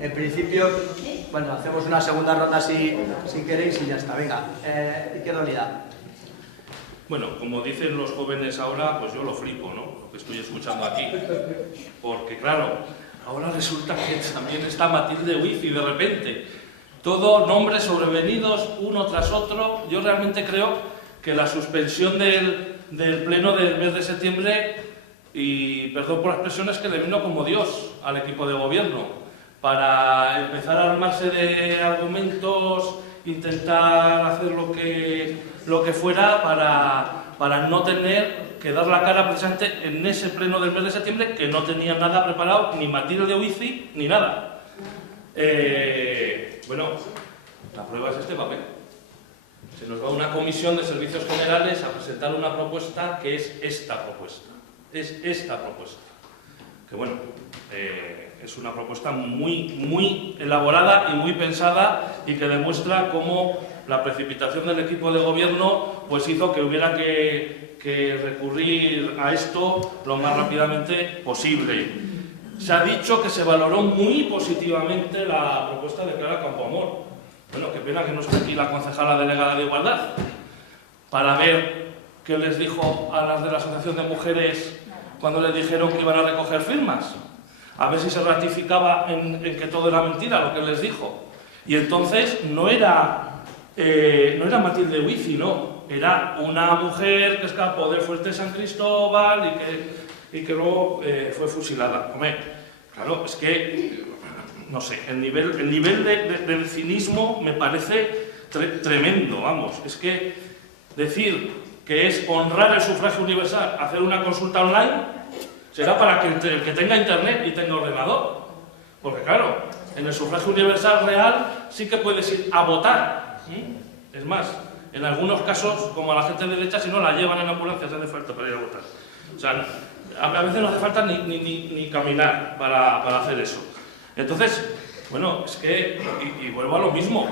En principio, bueno, hacemos una segunda ronda si queréis y ya está. Venga, Izquierda Unida. Bueno, como dicen los jóvenes ahora, pues yo lo flipo, ¿no? Lo que estoy escuchando aquí. Porque, claro, ahora resulta que también está Matilde Huici de repente. Todo nombres sobrevenidos uno tras otro. Yo realmente creo que la suspensión del pleno del mes de septiembre, y perdón por las expresiones, que le vino como Dios al equipo de gobierno, para empezar a armarse de argumentos, intentar hacer lo que fuera para no tener que dar la cara precisamente en ese pleno del mes de septiembre, que no tenía nada preparado, ni Matilde Huici, ni nada. Bueno, la prueba es este papel. Se nos va a una comisión de servicios generales a presentar una propuesta que es esta propuesta. Es esta propuesta. Que bueno, es una propuesta muy elaborada y muy pensada, y que demuestra cómo la precipitación del equipo de gobierno pues hizo que hubiera que recurrir a esto lo más rápidamente posible. Se ha dicho que se valoró muy positivamente la propuesta de Clara Campoamor. Bueno, qué pena que no esté aquí la concejala delegada de Igualdad para ver qué les dijo a las de la Asociación de Mujeres cuando les dijeron que iban a recoger firmas. A ver si se ratificaba en que todo era mentira lo que les dijo. Y entonces no era Matilde Huici, no. Era una mujer que escapó del fuerte San Cristóbal y que luego fue fusilada. Hombre, claro, es que, no sé, el nivel del cinismo me parece tremendo, vamos. Es que decir que es honrar el sufragio universal, hacer una consulta online, será para que el que tenga internet y tenga ordenador. Porque claro, en el sufragio universal real sí que puedes ir a votar. Es más, en algunos casos, como a la gente de derecha, si no la llevan en ambulancia, hace falta para ir a votar. O sea, a veces no hace falta ni caminar para hacer eso. Entonces, bueno, es que, y vuelvo a lo mismo,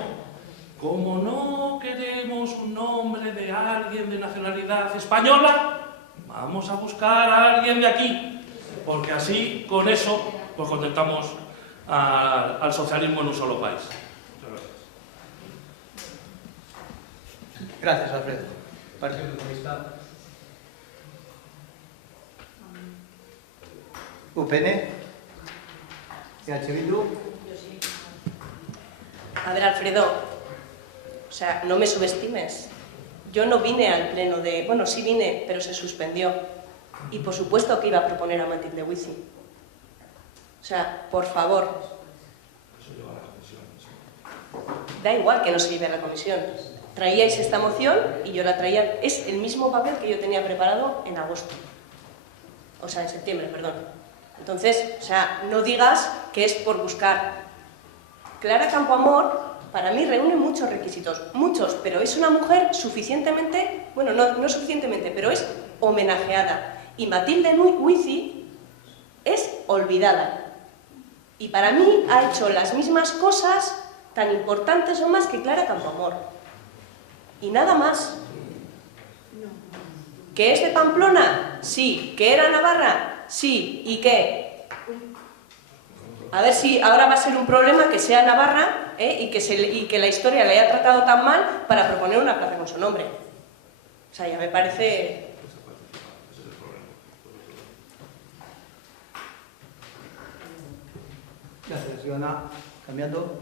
como no queremos un nombre de alguien de nacionalidad española, vamos a buscar a alguien de aquí, porque así, con eso, pues contentamos al socialismo en un solo país. Gracias, Alfredo. Partido Comunista. UPN. ¿EH Bildu? A ver, Alfredo, o sea, no me subestimes. Yo no vine al pleno de... Bueno, sí vine, pero se suspendió. Y por supuesto que iba a proponer a Matilde Huici. O sea, por favor. Da igual que no se lleve a la comisión. Traíais esta moción y yo la traía... Es el mismo papel que yo tenía preparado en agosto. O sea, en septiembre, perdón. Entonces, o sea, no digas que es por buscar. Clara Campoamor, para mí, reúne muchos requisitos. Muchos, pero es una mujer suficientemente... Bueno, no suficientemente, pero es homenajeada. Y Matilde Huici es olvidada. Y para mí ha hecho las mismas cosas, tan importantes o más, que Clara Campoamor. Y nada más. ¿Que es de Pamplona? Sí. ¿Que era Navarra? Sí. ¿Y qué? A ver si ahora va a ser un problema que sea Navarra y que la historia le haya tratado tan mal para proponer una plaza con su nombre. O sea, ya me parece... Gracias, Ivana. Cambiando.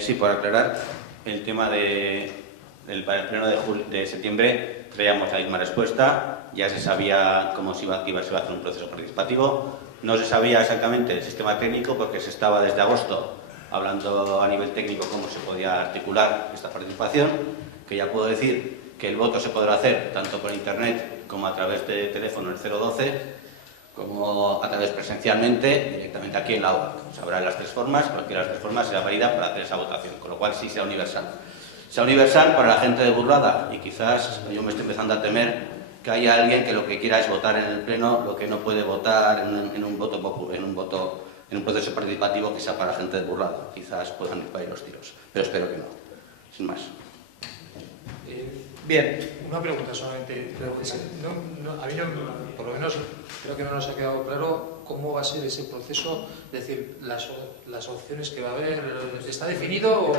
Sí, por aclarar, el tema del pleno de septiembre traíamos la misma respuesta. Ya se sabía cómo se iba a hacer un proceso participativo. No se sabía exactamente el sistema técnico porque se estaba desde agosto hablando a nivel técnico cómo se podía articular esta participación, que ya puedo decir que el voto se podrá hacer tanto por internet como a través de teléfono el 012, como a través presencialmente, directamente aquí en la UAC. Se habrá las tres formas, cualquiera de las tres formas será válida para hacer esa votación, con lo cual sí será universal. Sea universal para la gente de Burlada, y quizás yo me estoy empezando a temer que haya alguien que lo que quiera es votar en el pleno lo que no puede votar en un proceso participativo que sea para la gente de Burlada. Quizás puedan ir para ahí los tiros, pero espero que no. Sin más. Bien. Una pregunta solamente. A mí por lo menos creo que no nos ha quedado claro cómo va a ser ese proceso, es decir, las opciones que va a haber, ¿está definido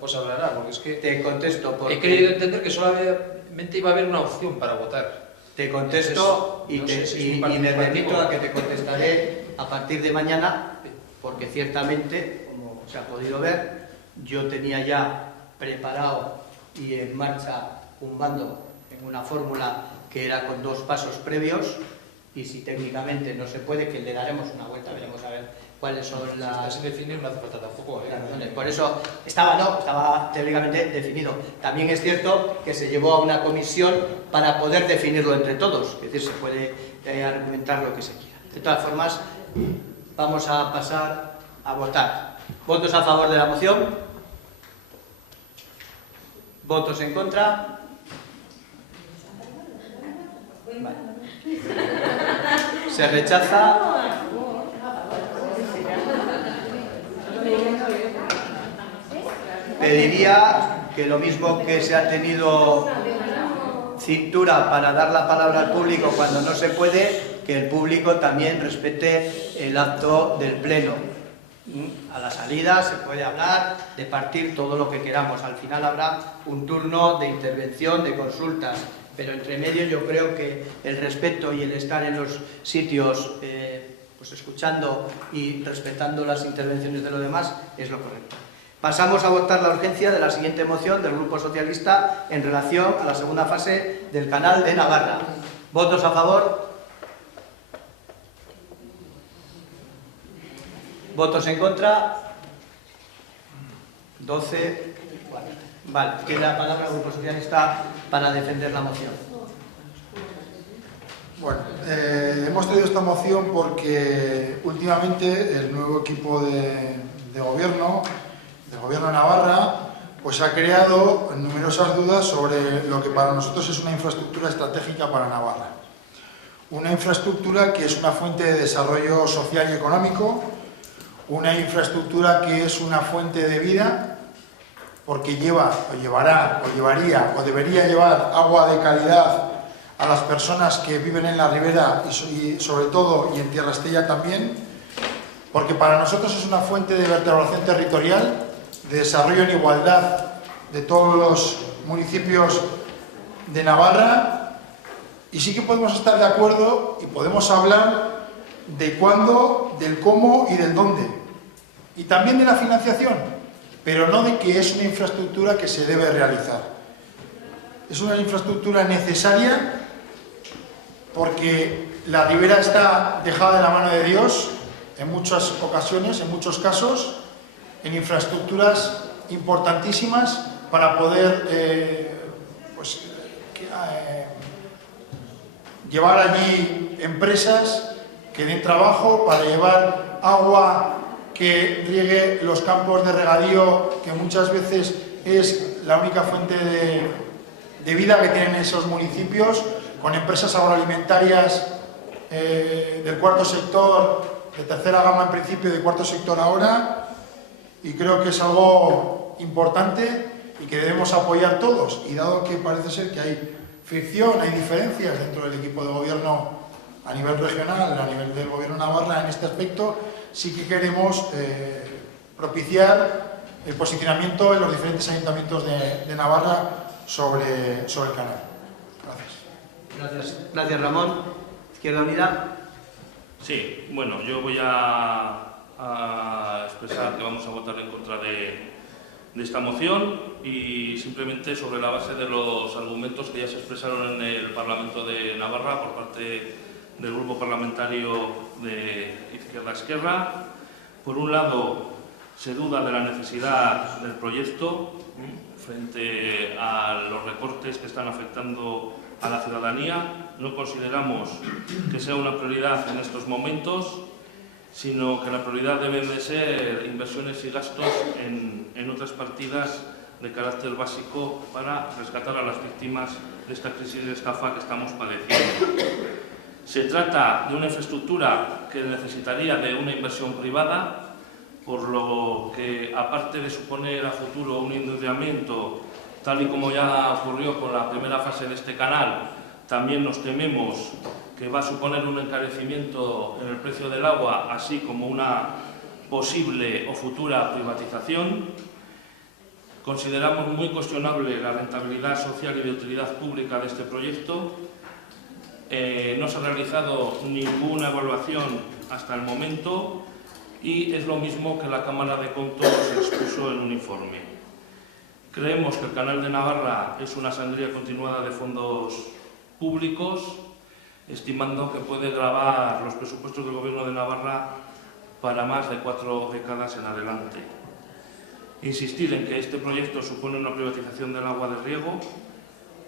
o se hablará? Porque es que Te contesto porque... he querido entender que solamente iba a haber una opción para votar. Te contesto Entonces, no sé si es y muy me participativo. remito a que te contestaré a partir de mañana, porque ciertamente, como se ha podido ver, yo tenía ya preparado y en marcha un bando en una fórmula que era con 2 pasos previos, y si técnicamente no se puede, que le daremos una vuelta, veremos a ver cuáles son Si está las... sin definir, no hace falta tampoco. Por eso estaba teóricamente definido. También es cierto que se llevó a una comisión para poder definirlo entre todos, es decir, se puede argumentar lo que se quiera. De todas formas, vamos a pasar a votar. ¿Votos a favor de la moción? ¿Votos en contra? Vale. Se rechaza. Pediría que lo mismo que se ha tenido cintura para dar la palabra al público cuando no se puede, que el público también respete el acto del pleno. A la salida se puede hablar, departir todo lo que queramos. Al final habrá un turno de intervención, de consultas, pero entre medio yo creo que el respeto y el estar en los sitios pues escuchando y respetando las intervenciones de los demás es lo correcto. Pasamos a votar la urgencia de la siguiente moción del Grupo Socialista en relación a la segunda fase del Canal de Navarra. ¿Votos a favor? ¿Votos en contra? 12. Vale, tiene la palabra el Grupo Socialista para defender la moción. Bueno, hemos traído esta moción porque últimamente el nuevo equipo de gobierno, del Gobierno de Navarra, pues ha creado numerosas dudas sobre lo que para nosotros es una infraestructura estratégica para Navarra. Una infraestructura que es una fuente de desarrollo social y económico, una infraestructura que es una fuente de vida, porque lleva, o llevará, o llevaría, o debería llevar agua de calidad a las personas que viven en la ribera y sobre todo, y en Tierra Estella también, porque para nosotros es una fuente de vertebración territorial, de desarrollo en igualdad de todos los municipios de Navarra, y sí que podemos estar de acuerdo y podemos hablar de cuándo, del cómo y del dónde, y también de la financiación, pero no de que es una infraestructura que se debe realizar. Es una infraestructura necesaria porque la ribera está dejada de la mano de Dios en muchas ocasiones, en muchos casos, en infraestructuras importantísimas para poder llevar allí empresas que den trabajo, para llevar agua que riegue los campos de regadío, que muchas veces es la única fuente de vida que tienen esos municipios, con empresas agroalimentarias del cuarto sector, de tercera gama en principio, de cuarto sector ahora, y creo que es algo importante y que debemos apoyar todos. Y dado que parece ser que hay fricción, hay diferencias dentro del equipo de gobierno a nivel regional, a nivel del gobierno de Navarra en este aspecto, sí que queremos propiciar el posicionamiento en los diferentes ayuntamientos de Navarra sobre el canal. Gracias. Gracias Ramón. Izquierda Unida. Sí, bueno, yo voy a expresar que vamos a votar en contra de esta moción, y simplemente sobre la base de los argumentos que ya se expresaron en el Parlamento de Navarra por parte del Grupo Parlamentario de Izquierda Esquerra. Por un lado, se duda de la necesidad del proyecto frente a los recortes que están afectando a la ciudadanía. No consideramos que sea una prioridad en estos momentos, sino que la prioridad deben de ser inversiones y gastos en otras partidas de carácter básico para rescatar a las víctimas de esta crisis de estafa que estamos padeciendo. Se trata de una infraestructura que necesitaría de una inversión privada, por lo que, aparte de suponer a futuro un endeudamiento, tal y como ya ocurrió con la primera fase de este canal, también nos tememos que va a suponer un encarecimiento en el precio del agua, así como una posible o futura privatización. Consideramos muy cuestionable la rentabilidad social y de utilidad pública de este proyecto. No se ha realizado ninguna evaluación hasta el momento y es lo mismo que la Cámara de Contos expuso en un informe. Creemos que el Canal de Navarra es una sangría continuada de fondos públicos, estimando que puede gravar los presupuestos del Gobierno de Navarra para más de 4 décadas en adelante. Insistir en que este proyecto supone una privatización del agua de riego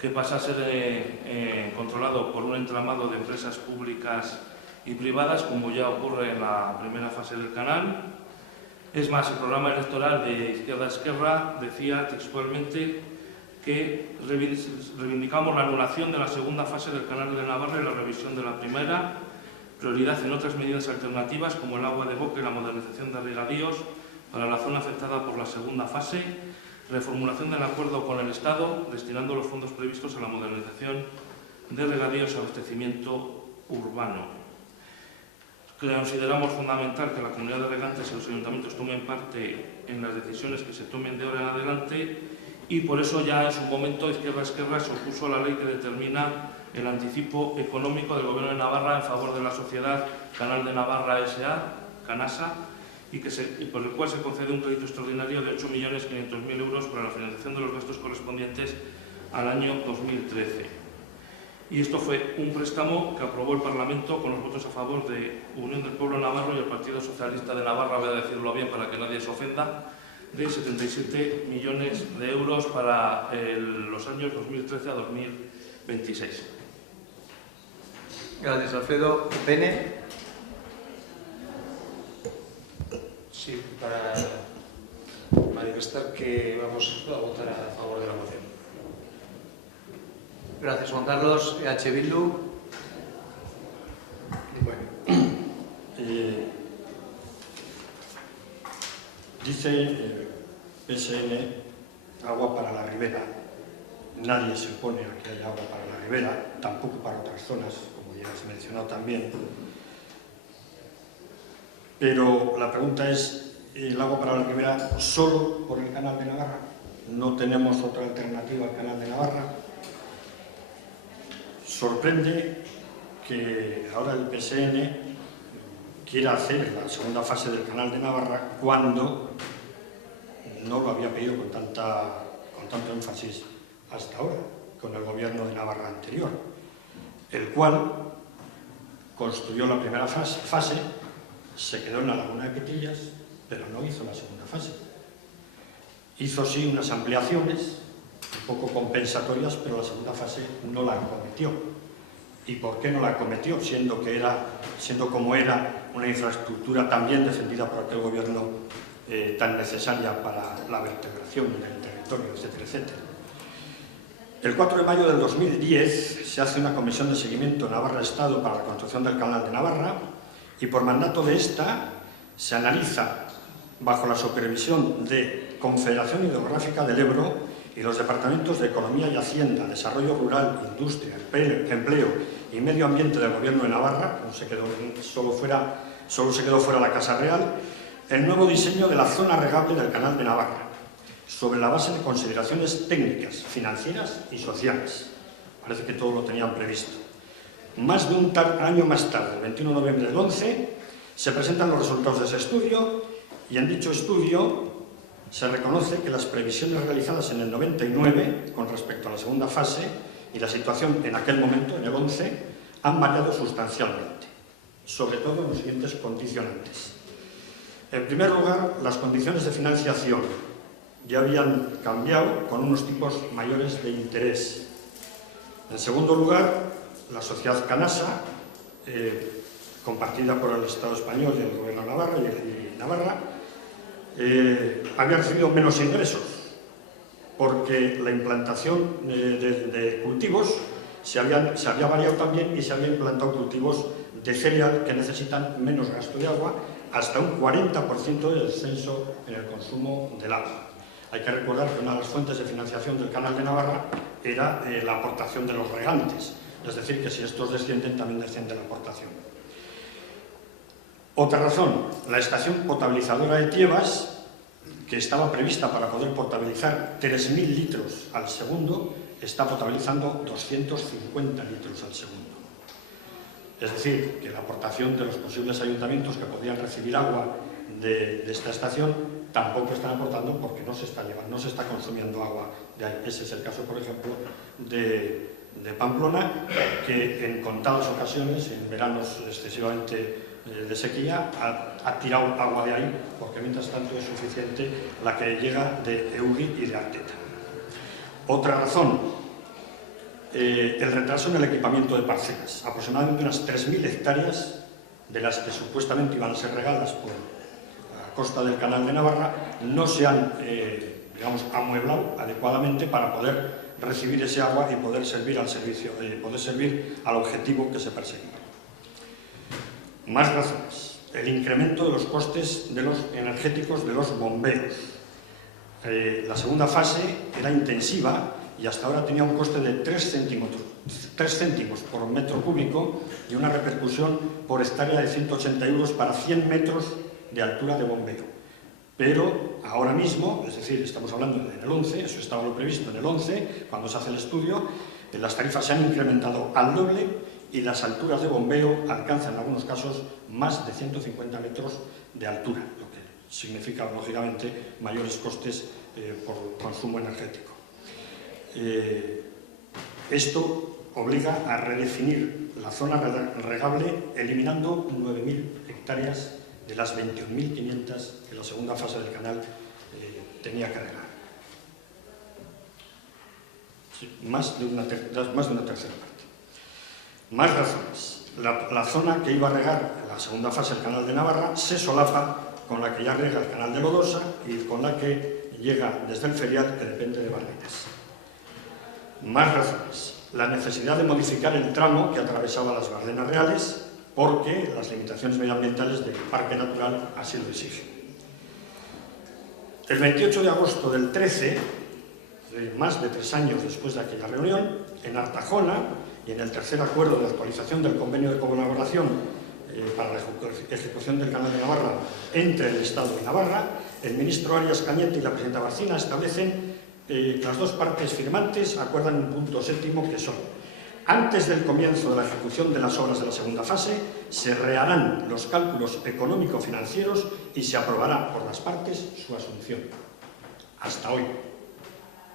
que pasa a ser controlado por un entramado de empresas públicas y privadas, como ya ocurre en la primera fase del canal. Es más, el programa electoral de Izquierda Esquerra decía textualmente que reivindicamos la anulación de la segunda fase del Canal de Navarra y la revisión de la primera, prioridad en otras medidas alternativas como el agua de boca y la modernización de regadíos para la zona afectada por la segunda fase, reformulación del acuerdo con el Estado, destinando los fondos previstos a la modernización de regadíos y abastecimiento urbano. Consideramos fundamental que la comunidad de regantes y los ayuntamientos tomen parte en las decisiones que se tomen de ahora en adelante y por eso ya en su momento Izquierda Esquerra se opuso a la ley que determina el anticipo económico del Gobierno de Navarra en favor de la sociedad Canal de Navarra S.A., Canasa, y por el cual se concede un crédito extraordinario de 8.500.000 euros para la financiación de los gastos correspondientes al año 2013. Y esto fue un préstamo que aprobó el Parlamento con los votos a favor de Unión del Pueblo Navarro y el Partido Socialista de Navarra, voy a decirlo bien para que nadie se ofenda, de 77 millones de euros para los años 2013 a 2026. Gracias, Alfredo. Pene. Sí, para manifestar que vamos a votar a favor de la moción. Gracias, Juan Carlos. EH Bildu. Bueno, dice el PSN agua para la ribera. Nadie se opone a que haya agua para la ribera, tampoco para otras zonas, como ya se ha mencionado también. Pero la pregunta es, ¿el agua para la ribera solo por el Canal de Navarra? ¿No tenemos otra alternativa al Canal de Navarra? Sorprende que ahora el PSN quiera hacer la segunda fase del Canal de Navarra cuando no lo había pedido con tanto énfasis hasta ahora, con el Gobierno de Navarra anterior, el cual construyó la primera fase, se quedó en la Laguna de Petillas, pero no hizo la segunda fase. Hizo sí unas ampliaciones, un poco compensatorias, pero la segunda fase no la acometió. ¿Y por qué no la acometió? Siendo como era una infraestructura también defendida por aquel gobierno tan necesaria para la vertebración del territorio, etcétera, etcétera. El 4 de mayo del 2010 se hace una comisión de seguimiento Navarra-Estado para la construcción del Canal de Navarra y por mandato de esta se analiza bajo la supervisión de Confederación Hidrográfica del Ebro y los departamentos de Economía y Hacienda, Desarrollo Rural, Industria, Empleo y Medio Ambiente del Gobierno de Navarra, solo se quedó fuera la Casa Real, el nuevo diseño de la zona regable del Canal de Navarra, sobre la base de consideraciones técnicas, financieras y sociales. Parece que todo lo tenían previsto. Más de un año más tarde, el 21 de noviembre del 11, se presentan los resultados de ese estudio y en dicho estudio se reconoce que las previsiones realizadas en el 99 con respecto a la segunda fase y la situación en aquel momento, en el 11, han variado sustancialmente, sobre todo en los siguientes condicionantes. En primer lugar, las condiciones de financiación ya habían cambiado con unos tipos mayores de interés. En segundo lugar, la sociedad Canasa, compartida por el Estado español y el Gobierno de Navarra y Navarra, había recibido menos ingresos porque la implantación de cultivos se había variado también y se había implantado cultivos de cereal que necesitan menos gasto de agua, hasta un 40% de descenso en el consumo del agua. Hay que recordar que una de las fuentes de financiación del Canal de Navarra era la aportación de los regantes, es decir, que si estos descienden, también desciende la aportación. Otra razón, la estación potabilizadora de Tiebas, que estaba prevista para poder potabilizar 3.000 litros al segundo, está potabilizando 250 litros al segundo. Es decir, que la aportación de los posibles ayuntamientos que podrían recibir agua de esta estación tampoco están aportando porque no se está consumiendo agua de ahí. Ese es el caso, por ejemplo, de Pamplona, que en contadas ocasiones, en veranos excesivamente de sequía, ha tirado agua de ahí, porque mientras tanto es suficiente la que llega de Eugui y de Arteta. Otra razón, el retraso en el equipamiento de parcelas. Aproximadamente unas 3.000 hectáreas, de las que supuestamente iban a ser regadas por la costa del Canal de Navarra, no se han, digamos, amueblado adecuadamente para poder recibir ese agua y poder servir al servicio, poder servir al objetivo que se perseguía. Más razones. El incremento de los costes energéticos de los bomberos. La segunda fase era intensiva y hasta ahora tenía un coste de 3 céntimos por metro cúbico y una repercusión por hectárea de 180 euros para 100 metros de altura de bombeo. Pero ahora mismo, es decir, estamos hablando en el 11, eso estaba lo previsto en el 11, cuando se hace el estudio, las tarifas se han incrementado al doble y las alturas de bombeo alcanzan en algunos casos más de 150 metros de altura, lo que significa, lógicamente, mayores costes por consumo energético. Esto obliga a redefinir la zona regable, eliminando 9.000 hectáreas de las 21.500 que la segunda fase del canal tenía que regar. Sí, más de una tercera parte. Más razones. La zona que iba a regar en la segunda fase del Canal de Navarra se solapa con la que ya rega el Canal de Lodosa y con la que llega desde el ferial, que depende de Barretes. Más razones. La necesidad de modificar el tramo que atravesaba las Bardenas Reales porque las limitaciones medioambientales del Parque Natural así lo exigen. El 28 de agosto del 13, más de 3 años después de aquella reunión, en Artajona, y en el tercer acuerdo de actualización del convenio de colaboración para la ejecución del Canal de Navarra entre el Estado y Navarra, el ministro Arias Cañete y la presidenta Barcina establecen que las dos partes firmantes acuerdan un punto séptimo que son: antes del comienzo de la ejecución de las obras de la segunda fase, se reharán los cálculos económico-financieros y se aprobará por las partes su asunción. Hasta hoy.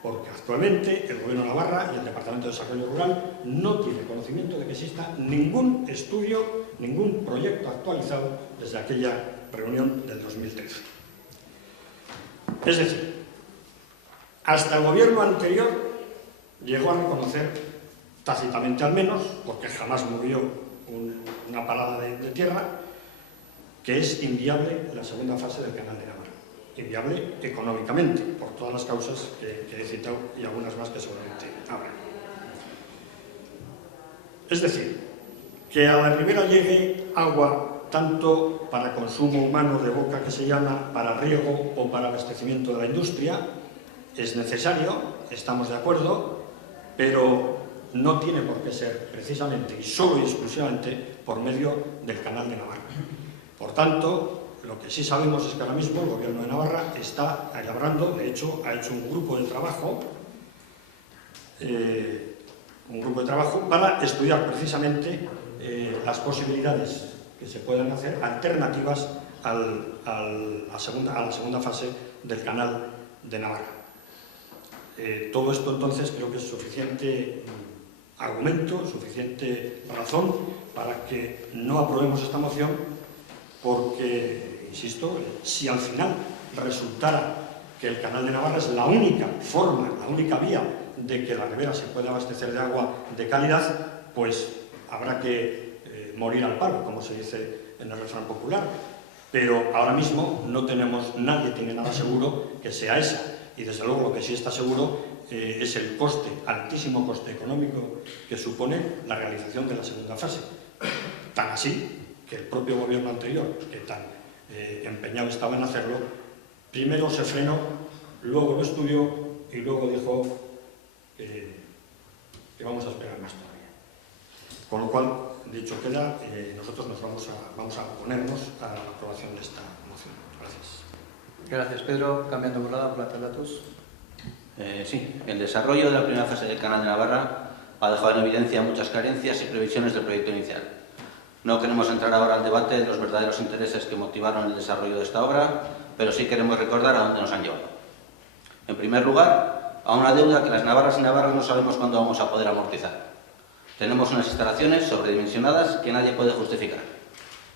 Porque actualmente el Gobierno de Navarra y el Departamento de Desarrollo Rural no tiene conocimiento de que exista ningún estudio, ningún proyecto actualizado desde aquella reunión del 2013. Es decir, hasta el Gobierno anterior llegó a reconocer, tácitamente al menos, porque jamás movió una parada de tierra, que es inviable la segunda fase del Canal de Navarra. Inviable económicamente, por todas las causas que he citado y algunas más que seguramente habrá. Es decir, que a la ribera llegue agua tanto para consumo humano de boca, que se llama, para riego o para abastecimiento de la industria, es necesario, estamos de acuerdo, pero no tiene por qué ser precisamente y solo y exclusivamente por medio del Canal de Navarra. Por tanto, lo que sí sabemos es que ahora mismo el Gobierno de Navarra está elaborando, de hecho, ha hecho un grupo de trabajo para estudiar precisamente las posibilidades que se pueden hacer alternativas a la segunda fase del Canal de Navarra. Todo esto, entonces, creo que es suficiente argumento, suficiente razón para que no aprobemos esta moción, porque, insisto, si al final resultara que el Canal de Navarra es la única forma, la única vía de que la ribera se pueda abastecer de agua de calidad, pues habrá que morir al palo, como se dice en el refrán popular. Pero ahora mismo no tenemos, nadie tiene nada seguro que sea esa. Y desde luego lo que sí está seguro es el coste, altísimo coste económico que supone la realización de la segunda fase. Tan así que el propio gobierno anterior, que tan empeñado estaba en hacerlo, primero se frenó, luego lo estudió y luego dijo que vamos a esperar más todavía. Con lo cual, dicho queda, nosotros nos vamos a oponernos a la aprobación de esta moción. Gracias. Gracias, Pedro. Cambiando burlada por la Terlatus. Sí, el desarrollo de la primera fase del Canal de Navarra ha dejado en evidencia muchas carencias y previsiones del proyecto inicial. No queremos entrar ahora al debate de los verdaderos intereses que motivaron el desarrollo de esta obra, pero sí queremos recordar a dónde nos han llevado. En primer lugar, a una deuda que las navarras y navarros no sabemos cuándo vamos a poder amortizar. Tenemos unas instalaciones sobredimensionadas que nadie puede justificar.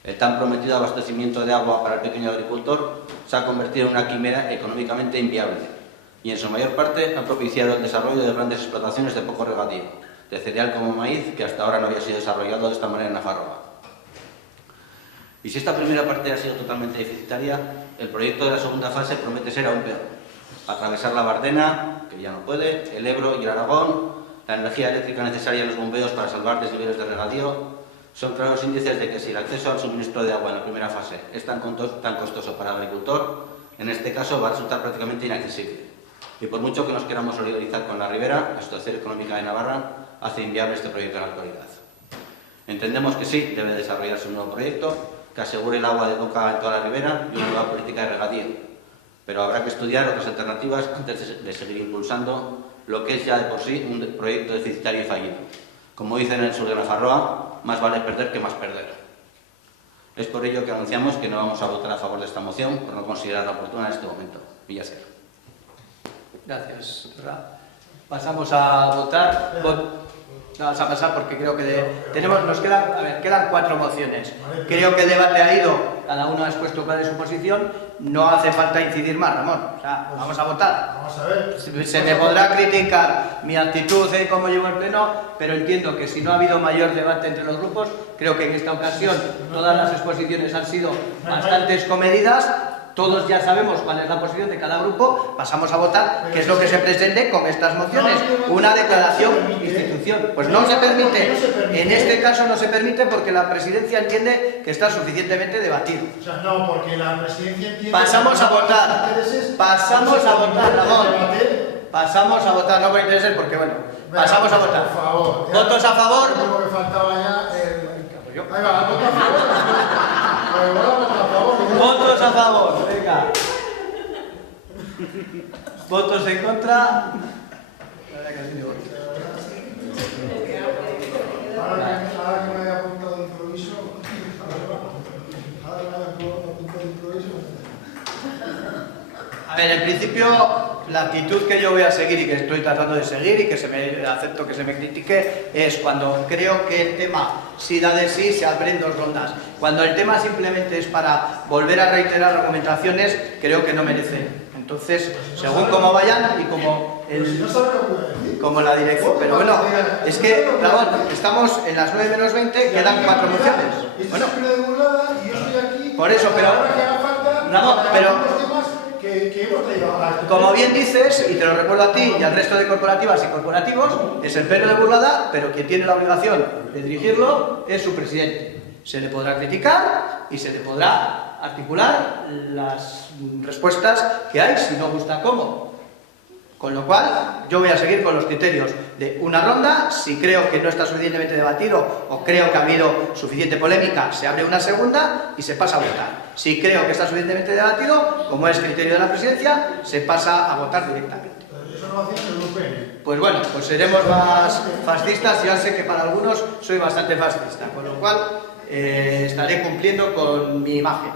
El tan prometido abastecimiento de agua para el pequeño agricultor se ha convertido en una quimera económicamente inviable y en su mayor parte ha propiciado el desarrollo de grandes explotaciones de poco regadío, de cereal como maíz, que hasta ahora no había sido desarrollado de esta manera en Nafarroa. Y si esta primera parte ha sido totalmente deficitaria, el proyecto de la segunda fase promete ser aún peor. Atravesar la Bardena, que ya no puede, el Ebro y el Aragón, la energía eléctrica necesaria en los bombeos para salvar desniveles de regadío, son claros índices de que si el acceso al suministro de agua en la primera fase es tan costoso para el agricultor, en este caso va a resultar prácticamente inaccesible. Y por mucho que nos queramos solidarizar con la Ribera, la situación económica de Navarra hace inviable este proyecto en la actualidad. Entendemos que sí, debe desarrollarse un nuevo proyecto que asegure el agua de boca en toda la Ribera y una nueva política de regadío, pero habrá que estudiar otras alternativas antes de seguir impulsando lo que es ya de por sí un proyecto deficitario y fallido. Como dicen en el sur de Nafarroa, más vale perder que más perder. Es por ello que anunciamos que no vamos a votar a favor de esta moción por no considerarla oportuna en este momento. Villaser. Gracias. Pasamos a votar. Vamos a pasar porque creo que quedan 4 mociones. Creo que el debate ha ido, cada uno ha expuesto cuál es su posición. No hace falta incidir más, Ramón. O sea, vamos a votar. Vamos a ver. Se me podrá criticar mi actitud de cómo llevo el pleno, pero entiendo que si no ha habido mayor debate entre los grupos, creo que en esta ocasión todas las exposiciones han sido bastante comedidas. Todos ya sabemos cuál es la posición de cada grupo. Pasamos a votar qué es lo que se pretende con estas mociones. Una declaración institución. Pues no se permite. En este caso no se permite porque la presidencia entiende que está suficientemente debatido. O sea, no, porque la presidencia entiende... Pasamos a votar. Pasamos a votar, Ramón. Pasamos a votar, no por intereses, porque bueno, pasamos a votar. Por favor. ¿Votos a favor? Como que faltaba ya el... Ahí va, voto a favor. Votos a favor, venga. Votos en contra. Ahora que me haya apuntado de improviso. A ver, en principio, la actitud que yo voy a seguir y que estoy tratando de seguir y que acepto que se me critique es cuando creo que el tema sí da de sí, se abren 2 rondas. Cuando el tema simplemente es para volver a reiterar argumentaciones, creo que no merece. Entonces, según cómo vayan y como la dirección. Pero bueno, es que, Ramón, estamos en las 9 menos 20, quedan 4 mociones. Bueno, por eso, pero... Ramón, pero... Como bien dices, y te lo recuerdo a ti y al resto de corporativas y corporativos, es el pleno de Burlada, pero quien tiene la obligación de dirigirlo es su presidente. Se le podrá criticar y se le podrá articular las respuestas que hay, si no gusta cómo. Con lo cual, yo voy a seguir con los criterios de una ronda. Si creo que no está suficientemente debatido o creo que ha habido suficiente polémica, se abre una segunda y se pasa a votar. Si creo que está suficientemente debatido, como es criterio de la presidencia, se pasa a votar directamente. Eso no hacía el grupo. Pues bueno, pues seremos más fascistas. Ya sé que para algunos soy bastante fascista, con lo cual estaré cumpliendo con mi imagen.